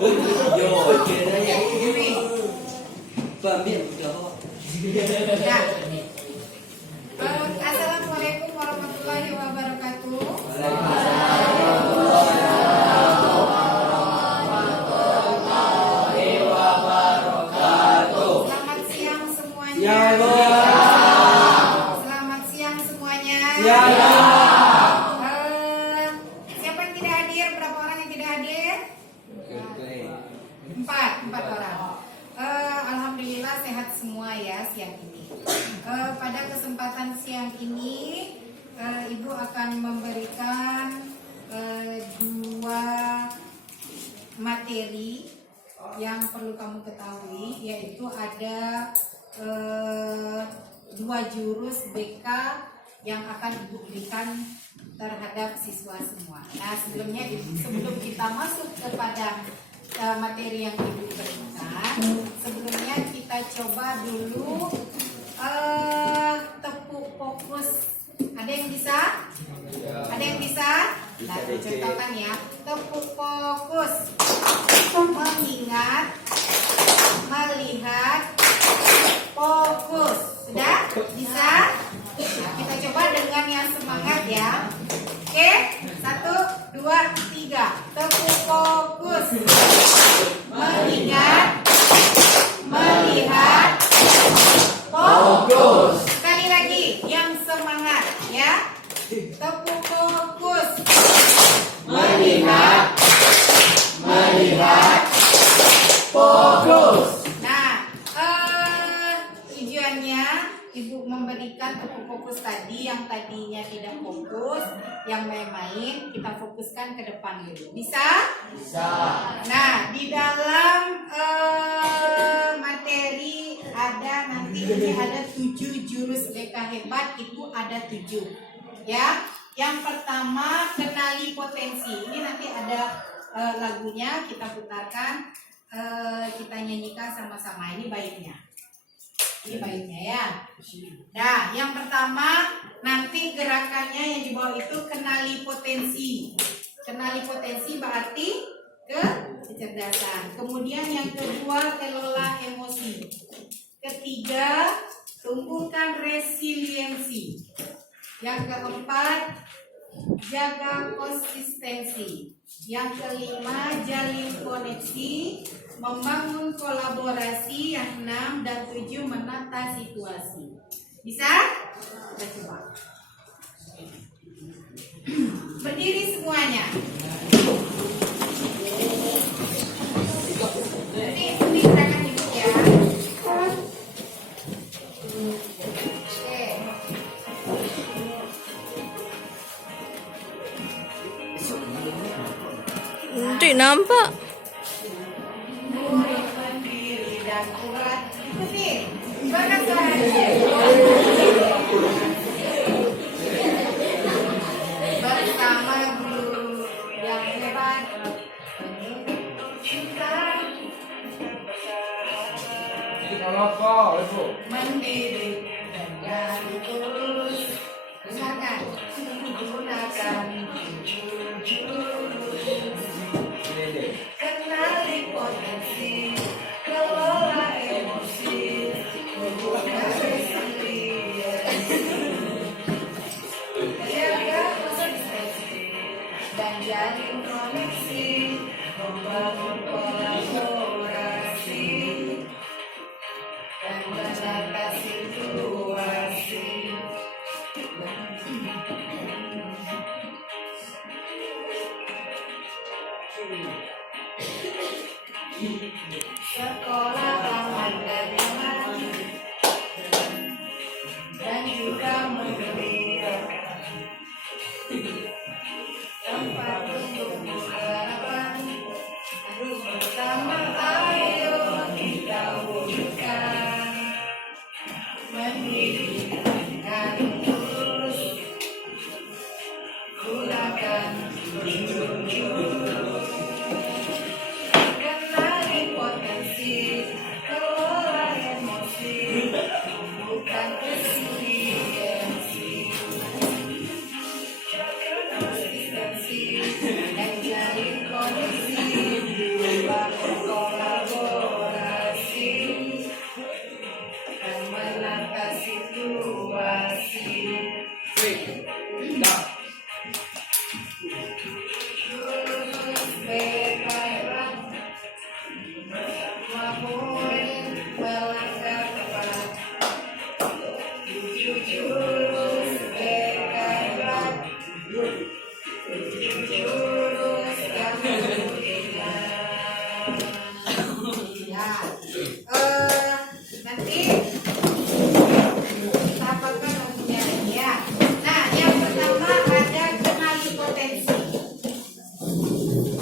Rồi, kia đây. Vâng, miệng được không? Ya. Assalamualaikum warahmatullahi wabarakatuh. Selamat siang semuanya. Ya, Bu. Selamat siang semuanya. Ya, ya. Siapa yang tidak hadir? Berapa orang yang tidak hadir? Empat orang. Alhamdulillah sehat semua ya siang ini. Pada kesempatan siang ini, Ibu akan memberikan dua materi yang perlu kamu ketahui, yaitu ada dua jurus BK yang akan Ibu berikan terhadap siswa semua. Nah, sebelum kita masuk kepada materi yang Ibu berikan, sebelumnya kita coba dulu tepuk fokus. Ada yang bisa? Ada yang bisa? Nah, contohkan ya. Tepuk fokus. Mengingat, melihat, fokus. Sudah? Bisa? Nah, kita coba dengan yang semangat ya. Oke, 1, 2, 3. Tepuk fokus. Mengingat, melihat, fokus. Sekali lagi, yang semangat ya. Tepuk fokus. Melihat, fokus. Nah, tujuannya Ibu memberikan tepuk fokus tadi, yang tadinya tidak fokus, yang main-main, kita fokuskan ke depan dulu. Bisa? Bisa. Nah, di dalam materi nanti ini ada 7 jurus BK hebat, itu ada 7. Ya. Yang pertama, kenali potensi. Ini nanti ada lagunya, kita putarkan, kita nyanyikan sama-sama. Ini baiknya. Ini baiknya ya. Nah, yang pertama nanti gerakannya yang di bawah itu kenali potensi. Kenali potensi berarti kecerdasan. Kemudian yang kedua, kelola emosi. Ketiga, tumbuhkan resiliensi. Yang keempat, jaga konsistensi. Yang kelima, jalin koneksi, membangun kolaborasi. Yang 6 dan 7, menata situasi. Bisa? Kita coba. Berdiri semuanya. Ini gerakan Ibu ya. Oke. Nanti nampak. Murid mandiri dan kuat. Ikuti. Bahkan saja. Bersama guru yang hebat. Mandiri dan lurus. Dengarkan. Gunakan kenali potensi, kelola emosi, tumbuhkan resiliensi, jaga konsistensi dan jalin koneksi, membangun kolaborasi dan menata situasi. Sekolah aman dan nyaman dan juga menggembirakan, tempat untuk harapan. Bersama ayo kita wujudkan, mendidik dengan tulus, gunakan jurus. Kenali potensi, kelola emosi, bukan resiliensi, jaga konsistensi dan jalin koneksi, berubah Ya, nanti kita apakan lagunya ya. Nah, yang pertama ada kenali potensi.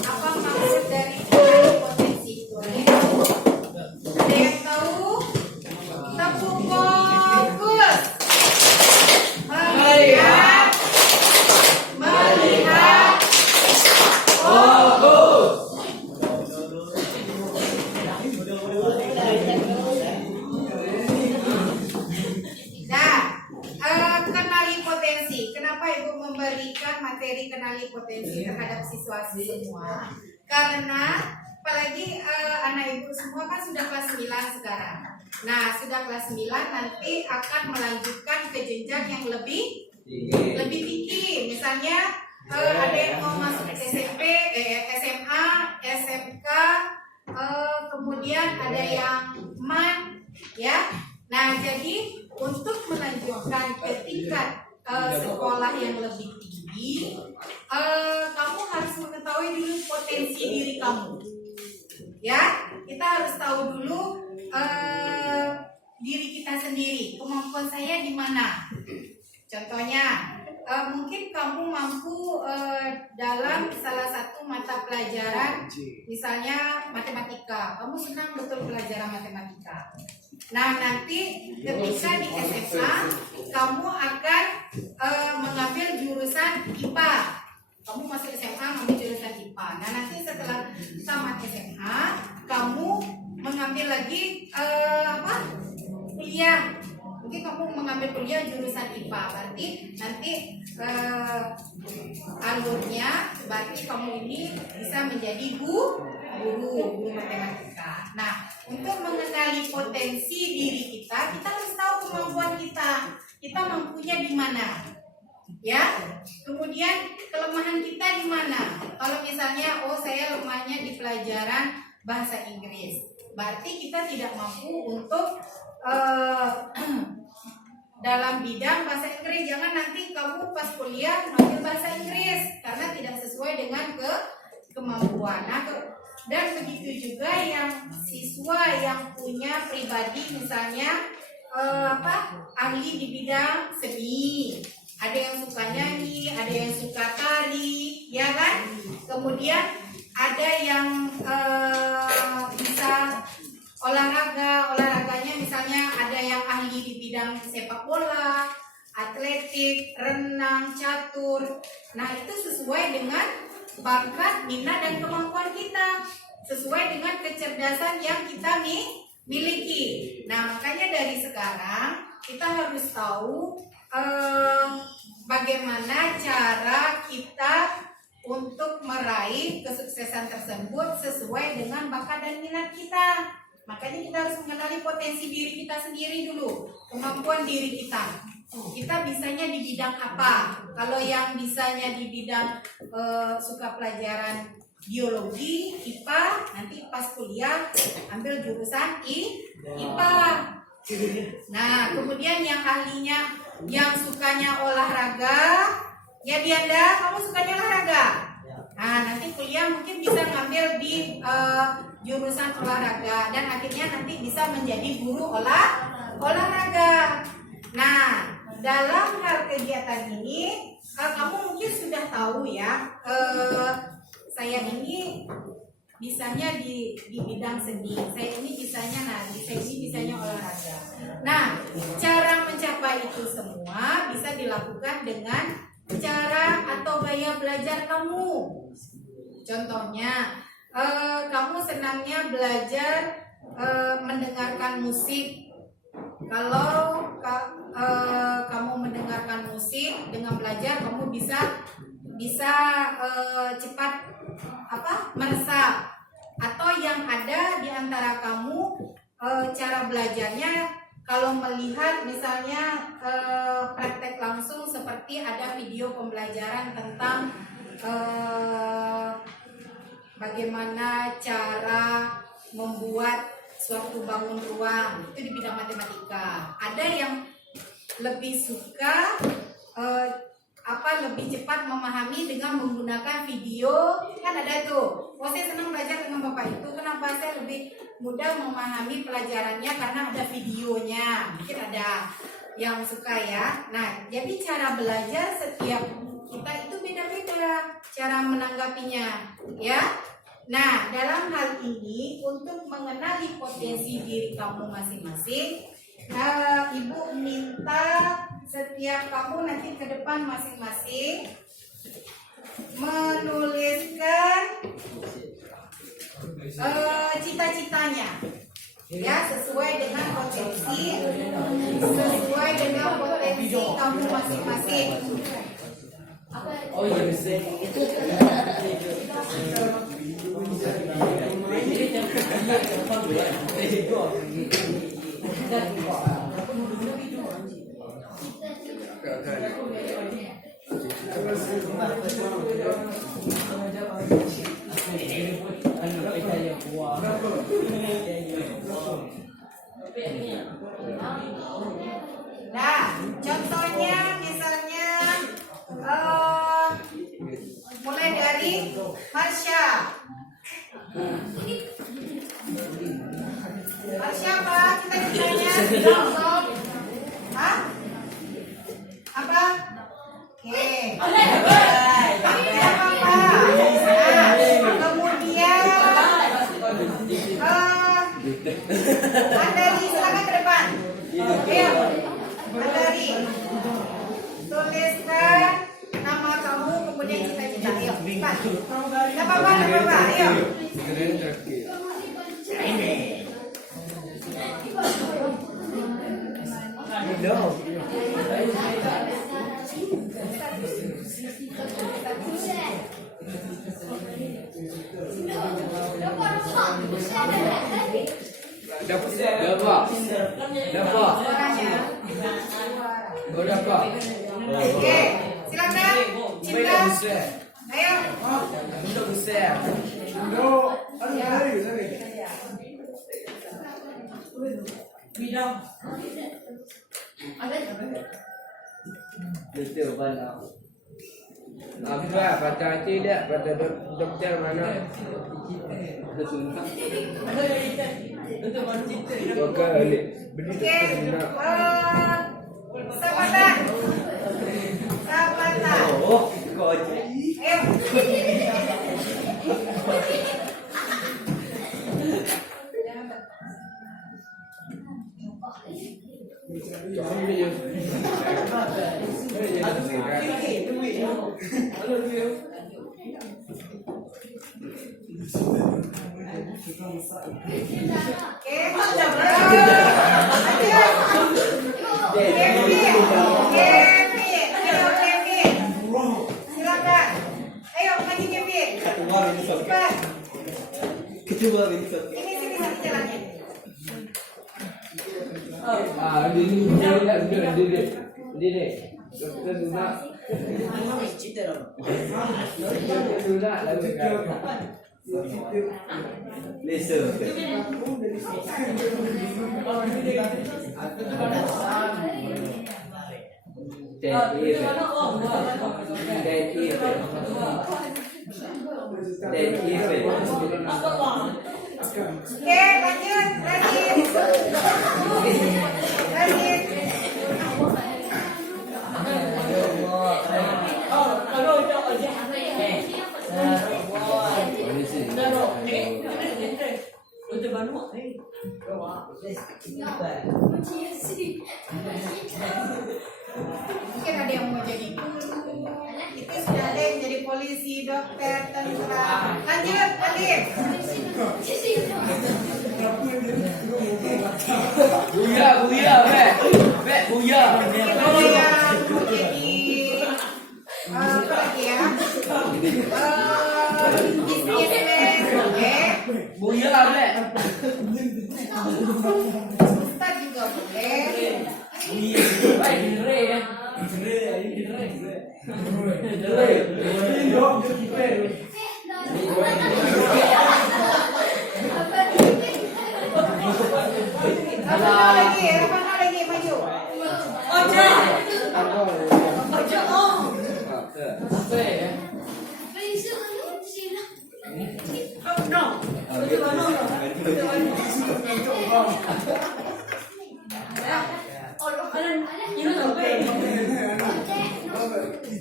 Apa maksud dari kenali potensi? Boleh? Ada yang tahu? Kita fokus. Melihat. Kenali potensi. Kenapa Ibu memberikan materi kenali potensi terhadap siswa semua? Karena apalagi anak Ibu semua kan sudah kelas 9 sekarang. Nah, sudah kelas 9 nanti akan melanjutkan ke jenjang yang lebih tinggi. Misalnya ada yang mau masuk SMP, SMA, SMK, kemudian ada yang MAN, ya. Nah, jadi untuk melanjutkan ke tingkat sekolah yang lebih tinggi, kamu harus mengetahui dulu potensi diri kamu. Ya, kita harus tahu dulu diri kita sendiri, kemampuan saya di mana. Contohnya, mungkin kamu mampu dalam salah satu mata pelajaran, misalnya matematika. Kamu senang betul pelajaran matematika. Nah, nanti ketika di SMA, kamu akan mengambil jurusan IPA. Kamu masuk SMA mengambil jurusan IPA. Nah, nanti setelah tamat SMA, kamu mengambil lagi kuliah. Mungkin kamu mengambil kuliah jurusan IPA. Berarti nanti alurnya berarti kamu ini bisa menjadi guru matematika. Nah, untuk mengenali potensi diri kita harus tahu kemampuan kita. Kita mampunya di mana? Ya. Kemudian kelemahan kita di mana? Kalau misalnya saya lemahnya di pelajaran bahasa Inggris. Berarti kita tidak mampu untuk dalam bidang bahasa Inggris. Jangan nanti kamu pas kuliah ngambil bahasa Inggris karena tidak sesuai dengan kemampuan. Nah, dan begitu juga yang siswa yang punya pribadi misalnya ahli di bidang seni. Ada yang suka nyanyi, ada yang suka tari, ya kan? Kemudian ada yang bisa olahraganya misalnya ada yang ahli di bidang sepak bola, atletik, renang, catur. Nah, itu sesuai dengan bakat, minat dan kemampuan kita, sesuai dengan kecerdasan yang kita miliki. Nah, makanya dari sekarang kita harus tahu bagaimana cara kita untuk meraih kesuksesan tersebut sesuai dengan bakat dan minat kita. Makanya kita harus mengenali potensi diri kita sendiri dulu, kemampuan diri kita. Kita bisanya di bidang apa? Kalau yang bisanya di bidang suka pelajaran biologi, IPA, nanti pas kuliah ambil jurusan IPA. Nah, kemudian yang ahlinya, yang sukanya olahraga, ya Dianda, kamu sukanya olahraga? Nah, nanti kuliah mungkin bisa ngambil di jurusan olahraga dan akhirnya nanti bisa menjadi guru olahraga. Nah, dalam hal kegiatan ini kamu mungkin sudah tahu ya, saya ini bisanya di bidang seni, saya ini bisanya nari, saya ini bisanya olahraga. Nah, cara mencapai itu semua bisa dilakukan dengan cara atau gaya belajar kamu. Contohnya, kamu senangnya belajar mendengarkan musik. Kalau kamu mendengarkan musik dengan belajar, kamu bisa cepat meresap. Atau yang ada di antara kamu cara belajarnya, kalau melihat misalnya praktek langsung seperti ada video pembelajaran tentang bagaimana cara membuat suatu bangun ruang, itu di bidang matematika. Ada yang lebih suka lebih cepat memahami dengan menggunakan video. Kan ada tuh. Oh, saya senang belajar dengan Bapak itu. Kenapa saya lebih mudah memahami pelajarannya? Karena ada videonya. Mungkin ada yang suka ya. Nah, jadi cara belajar setiap kita itu beda-beda cara menanggapinya, ya. Nah, dalam hal ini untuk mengenali potensi diri kamu masing-masing, Ibu minta setiap kamu nanti ke depan masing-masing menuliskan cita-citanya, ya, sesuai dengan potensi kamu masing-masing. Oh iya bisa. Nah, contohnya misalnya mulai dari Marsha. Marsha apa cita-citanya? Hah? Apa? Oke. Kemudian Andari, silakan ke depan. Ayo, Andari, tuliskan nama kamu kemudian cita-cita. Ayo, cepat. Tidak apa-apa. Ayo. Dapat. Oke, silakan. Cinta. Ayo. Betul mana? Apa baca tidak baca dokter mana? Oke, Sahabatan. Oh, kau aja. Ayo. Silakan. Ayo maju Kevin. Cepat. Ini sini nanti jalannya. Ini. Dokter sudah. Sudah lalu kan. Listen. Oke, lanjut. Mungkin ada yang mau jadi guru, itu sudah ada yang jadi polisi, dokter, tentara. Lanjut, Adit. Buya, Be, buya. Ada yang mau jadi apa lagi ya? Bisnismen, oke. Buya, Be. Ustaz juga boleh. Apa lagi? Maju.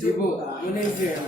Ibu, Indonesia.